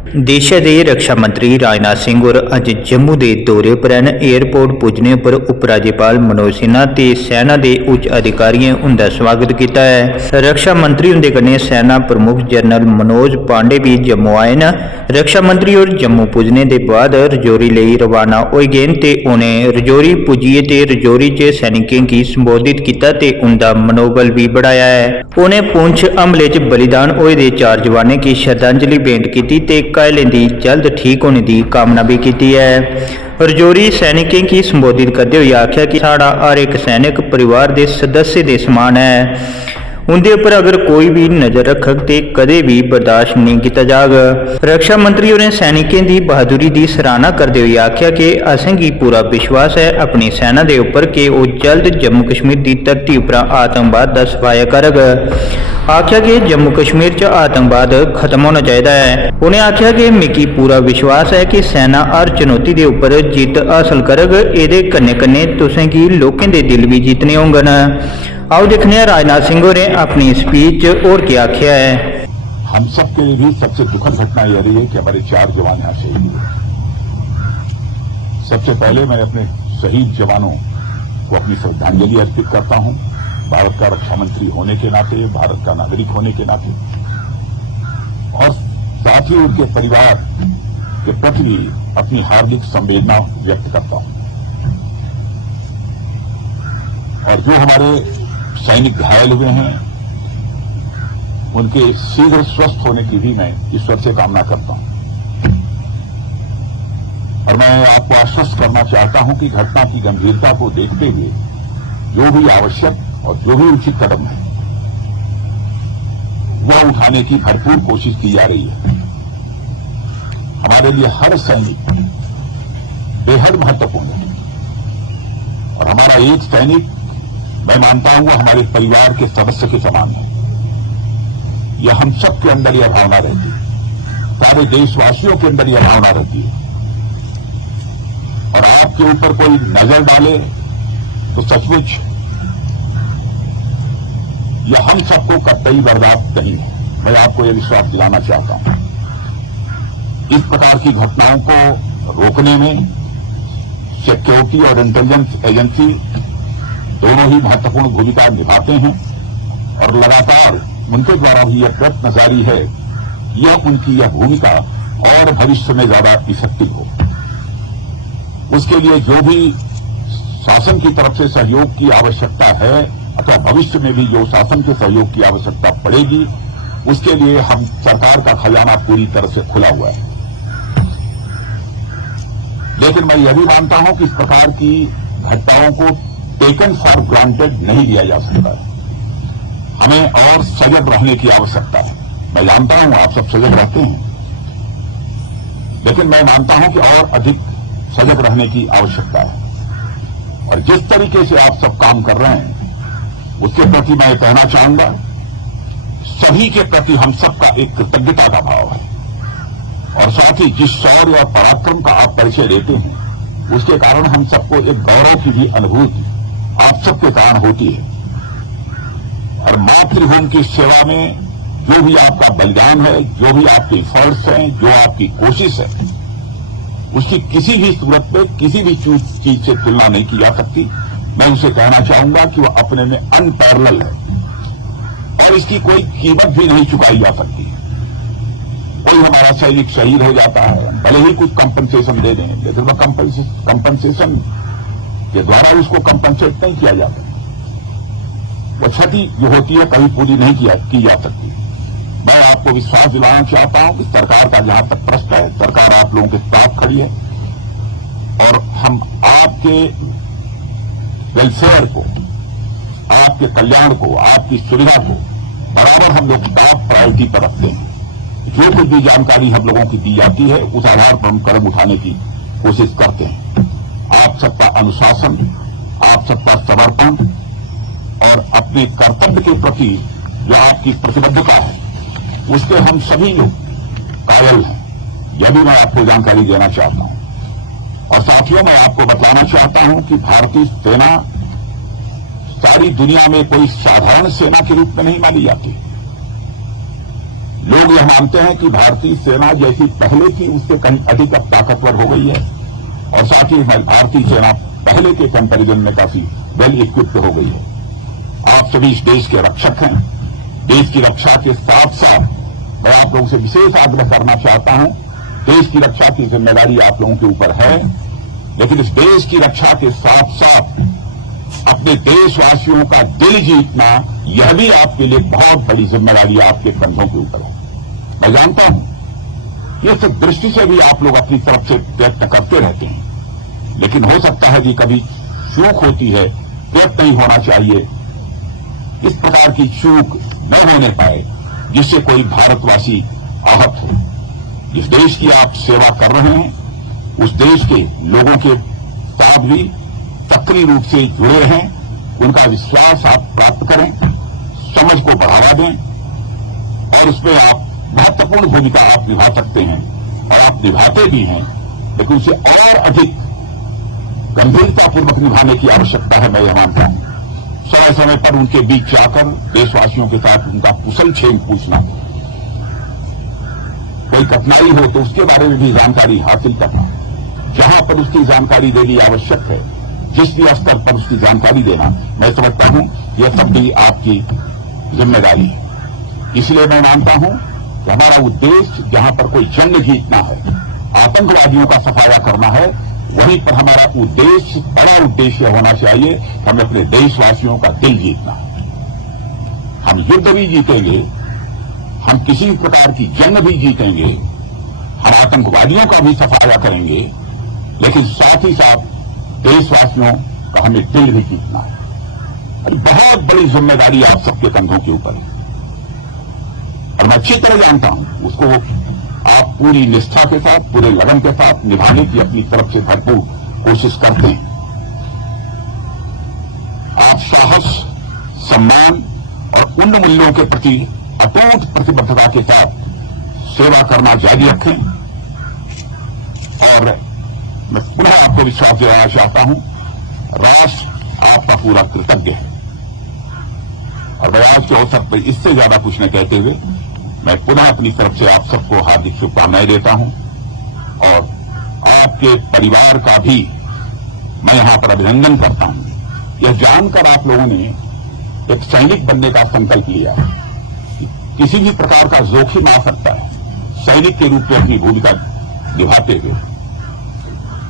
देशै रक्षा मंत्री राजनाथ सिंह होर अज्ज जम्मू के दौरे पर हैं। एयरपोर्ट पुज्जने पर उप राज्यपाल मनोज सिन्हा ते सेना के उच्च अधिकारियों उनका स्वागत किया है। रक्षा मंत्री उनके कन्नै सेना प्रमुख जनरल मनोज पांडे भी जम्मू आए न। रक्षा मंत्री और जम्मू पुज्जने के बाद रजौरी लिए रवाना हो गए ते उन्हें रजौरी पुज्जिए ते रजौरी च सैनिकों की संबोधित किया ते उनका मनोबल भी बढ़ाया है। उन्हें पुंछ हमले च बलिदान होए दे 4 जवानों की श्रद्धांजलि भेंट की ते घायलों की जल्द ठीक होने की कामना भी की है। रजौरी सैनिकों की संबोधित करते हुए आख्या कि साड़ा हर एक सैनिक परिवार के सदस्य के समान है। उनके उपर अगर कोई भी नजर रखग तो कदे भी बर्दाश्त नहीं किया जाएगा। रक्षा मंत्री ने सैनिकों की बहादुरी की सराहना करते हुए आख्या कि असें गी पूरा विश्वास है अपनी सेना के उपर कि वो जल्द जम्मू कश्मीर की धरती उपर आतंकवाद का सफाया करग। आख्या कि जम्मू कश्मीर च आतंकवाद खत्म होना चाहिए है। उन्हें आख्या कि मिकी पूरा विश्वास है कि सेना हर चुनौती के उपर जीत हासिल करग। ये कन्ने कन्ने तुसें गी लोकें दे दिल भी जीतने होंगन। आओ देखने हैं राजनाथ सिंह ने अपनी स्पीच और क्या आख्या है। हम सब के लिए भी सबसे दुखद घटना यह रही है कि हमारे 4 जवान यहां शहीद हुए। सबसे पहले मैं अपने शहीद जवानों को अपनी श्रद्धांजलि अर्पित करता हूं, भारत का रक्षा मंत्री होने के नाते, भारत का नागरिक होने के नाते, और साथ ही उनके परिवार के प्रति अपनी हार्दिक संवेदना व्यक्त करता हूं। और जो हमारे सैनिक घायल हुए हैं उनके शीघ्र स्वस्थ होने की भी मैं ईश्वर से कामना करता हूं। और मैं आपको आश्वस्त करना चाहता हूं कि घटना की गंभीरता को देखते हुए जो भी आवश्यक और जो भी उचित कदम है वह उठाने की भरपूर कोशिश की जा रही है। हमारे लिए हर सैनिक बेहद महत्वपूर्ण है और हमारा एक सैनिक मैं मानता हूं हमारे परिवार के सदस्य के समान है। यह हम सब के अंदर यह भावना रहती है, सारे देशवासियों के अंदर यह भावना रहती है। और आपके ऊपर कोई नजर डाले तो सचमुच यह हम सबको कतई बर्दाश्त नहीं है। मैं आपको यह विश्वास दिलाना चाहता हूं। इस प्रकार की घटनाओं को रोकने में सिक्योरिटी और इंटेलिजेंस एजेंसी दोनों ही महत्वपूर्ण भूमिका निभाते हैं और लगातार उनके द्वारा भी यह प्रयत्न जारी है यह उनकी यह भूमिका और भविष्य में ज्यादा इफेक्टिव हो। उसके लिए जो भी शासन की तरफ से सहयोग की आवश्यकता है अथवा भविष्य में भी जो शासन के सहयोग की आवश्यकता पड़ेगी उसके लिए हम सरकार का खजाना पूरी तरह से खुला हुआ है। लेकिन मैं यह भी मानता हूं कि इस प्रकार की घटनाओं को टेकन फॉर ग्रांटेड नहीं लिया जा सकता है। हमें और सजग रहने की आवश्यकता है। मैं जानता हूं आप सब सजग रहते हैं, लेकिन मैं मानता हूं कि और अधिक सजग रहने की आवश्यकता है। और जिस तरीके से आप सब काम कर रहे हैं उसके प्रति मैं कहना चाहूंगा सभी के प्रति हम सबका एक कृतज्ञता का भाव है। और साथ ही जिस शौर्य और पराक्रम का आप परिचय देते हैं उसके कारण हम सबको एक गौरव की भी अनुभूति आप सबके कारण होती है। और मातृभूमि की सेवा में जो भी आपका बलिदान है, जो भी आपके एफर्ट्स हैं, जो आपकी कोशिश है, उसकी किसी भी सूरत में किसी भी चीज से तुलना नहीं की जा सकती। मैं उसे कहना चाहूंगा कि वह अपने में अनपैरेलल है और इसकी कोई कीमत भी नहीं चुकाई जा सकती। कोई हमारा सैनिक शहीद हो जाता है, भले ही कुछ कंपनसेशन दे दें, लेकिन वह कंपनसेशन के द्वारा उसको कंपनसेट नहीं किया जाता। वो क्षति जो होती है कभी पूरी नहीं की जा सकती। मैं आपको विश्वास दिलाना चाहता हूं कि सरकार का जहां तक प्रश्न है सरकार आप लोगों के साथ खड़ी है और हम आपके वेलफेयर को, आपके कल्याण को, आपकी सुविधा को बराबर हम लोग टॉप प्रायोरिटी पर रखते हैं। जो कुछ भी जानकारी हम लोगों की दी जाती है उस आधार पर हम कदम उठाने की कोशिश करते हैं। आप सबका अनुशासन, आप सबका समर्पण और अपने कर्तव्य के प्रति जो आपकी प्रतिबद्धता है उसके हम सभी लोग कायल हैं। यह भी मैं आपको जानकारी देना चाहता हूं। और साथियों मैं आपको बताना चाहता हूं कि भारतीय सेना सारी दुनिया में कोई साधारण सेना के रूप में नहीं मानी जाती। लोग यह मानते हैं कि भारतीय सेना जैसी पहले की उससे कहीं अधिक अब ताकतवर हो गई है और साथ ही भारतीय सेना पहले के कंपैरिजन में काफी वेल इक्विप्ड हो गई है। आप सभी इस देश के रक्षक हैं। देश की रक्षा के साथ साथ मैं आप लोगों से विशेष आग्रह करना चाहता हूं, देश की रक्षा की जिम्मेदारी आप लोगों के ऊपर है, लेकिन इस देश की रक्षा के साथ साथ अपने देशवासियों का दिल जीतना यह भी आपके लिए बहुत बड़ी जिम्मेदारी आपके कंधों के ऊपर है। मैं जानता हूं यह सब दृष्टि से भी आप लोग अपनी तरफ से प्रयत्न करते रहते हैं, लेकिन हो सकता है कि कभी चूक होती है, प्रयत्न नहीं होना चाहिए। इस प्रकार की चूक न होने पाए जिससे कोई भारतवासी आहत हो। जिस देश की आप सेवा कर रहे हैं उस देश के लोगों के साथ भी सक्रिय रूप से जुड़े हैं, उनका विश्वास आप प्राप्त करें, समझ को बढ़ावा दें और उसमें आप महत्वपूर्ण भूमिका आप निभा सकते हैं और आप निभाते भी हैं, लेकिन उसे और अधिक गंभीरतापूर्वक निभाने की आवश्यकता है। मैं यह मानता हूं समय समय पर उनके बीच जाकर देशवासियों के साथ उनका कुशल क्षेम पूछना, कोई कठिनाई हो तो उसके बारे में भी जानकारी हासिल करना, जहां पर उसकी जानकारी देनी आवश्यक है, जिस भी स्तर पर उसकी जानकारी देना, मैं समझता हूं यह सब भी आपकी जिम्मेदारी है। इसलिए मैं मानता हूं कि हमारा उद्देश्य जहां पर कोई जंग जीतना है, आतंकवादियों का सफाया करना है, वहीं पर हमारा उद्देश्य, बड़ा उद्देश्य होना चाहिए, हमें अपने देशवासियों का दिल जीतना है। हम युद्ध भी जीतेंगे, हम किसी प्रकार की जंग भी जीतेंगे, हम आतंकवादियों का भी सफाया करेंगे, लेकिन साथ ही साथ देशवासियों का हमें दिल भी जीतना है। और बहुत बड़ी जिम्मेदारी आप सबके कंधों के ऊपर है और मैं अच्छी तरह जानता हूं उसको आप पूरी निष्ठा के साथ, पूरे लगन के साथ निभाने की अपनी तरफ से भरपूर कोशिश करते हैं। आप साहस, सम्मान और उन मूल्यों के प्रति अटूट प्रतिबद्धता के साथ सेवा करना जारी रखें और मैं पुनः आपको विश्वास दिलाना चाहता हूं, राष्ट्र आपका पूरा कृतज्ञ है। और मैं आज के अवसर पर इससे ज्यादा कुछ न कहते हुए मैं पुनः अपनी तरफ से आप सबको हार्दिक शुभकामनाएं देता हूं और आपके परिवार का भी मैं यहां पर अभिनंदन करता हूं। यह जानकर आप लोगों ने एक सैनिक बनने का संकल्प लिया है। किसी भी प्रकार का जोखिम आ सकता है, सैनिक के रूप में अपनी भूमिका निभाते हुए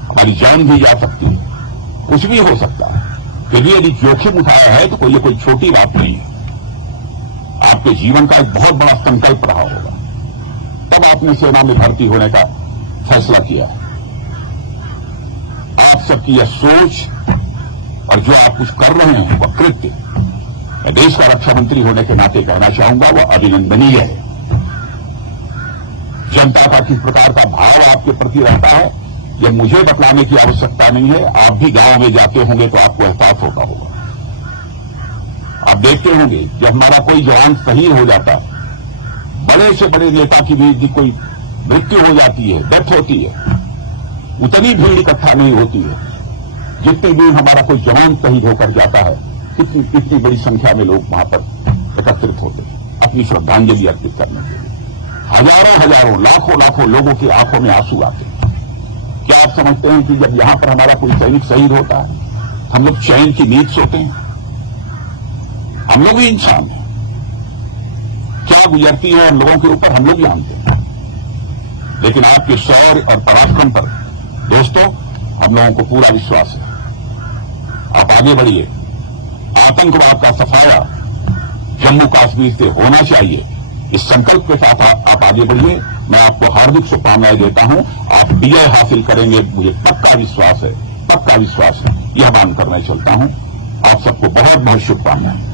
हमारी जान भी जा सकती है, कुछ भी हो सकता है। फिर भी यदि जोखिम उठाया है तो कोई छोटी बात नहीं है, आपके जीवन का एक बहुत बड़ा संकल्प रहा होगा, तब आपने सेना में भर्ती होने का फैसला किया है। आप सबकी यह सोच और जो आप कुछ कर रहे हैं वह कृत्य, मैं देश का रक्षा मंत्री होने के नाते कहना चाहूंगा, वह अभिनंदनीय है। जनता का किस प्रकार का भाव आपके प्रति रहता है यह मुझे बतलाने की आवश्यकता नहीं है। आप भी गांव में जाते होंगे तो आपको एहसास होता होगा। आप देखते होंगे कि हमारा कोई जवान शहीद हो जाता है, बड़े से बड़े नेता की भी यदि कोई मृत्यु हो जाती है, डेथ होती है, उतनी भीड़ इकट्ठा नहीं होती है जितनी भीड़ हमारा कोई जवान शहीद होकर जाता है। कितनी बड़ी संख्या में लोग वहां पर एकत्रित होते हैं अपनी श्रद्धांजलि अर्पित करने के लिए। हजारों लाखों लोगों की आंखों में आंसू आते हैं। क्या आप समझते हैं कि जब यहां पर हमारा कोई सैनिक शहीद होता है हम लोग चैन की नींद सोते हैं? हम लोग भी इंसान हैं, क्या गुजरती है हम लोगों के ऊपर हम लोग जानते हैं। लेकिन आपके शौर्य और पराक्रम पर दोस्तों हम लोगों को पूरा विश्वास है। आप आगे बढ़िए, आतंकवाद का सफाया जम्मू कश्मीर से होना चाहिए, इस संकल्प के साथ आप आगे बढ़िए। मैं आपको हार्दिक शुभकामनाएं देता हूं, आप विजय हासिल करेंगे, मुझे पक्का विश्वास है, यह मानकर मैं चलता हूं। आप सबको बहुत बहुत शुभकामनाएं।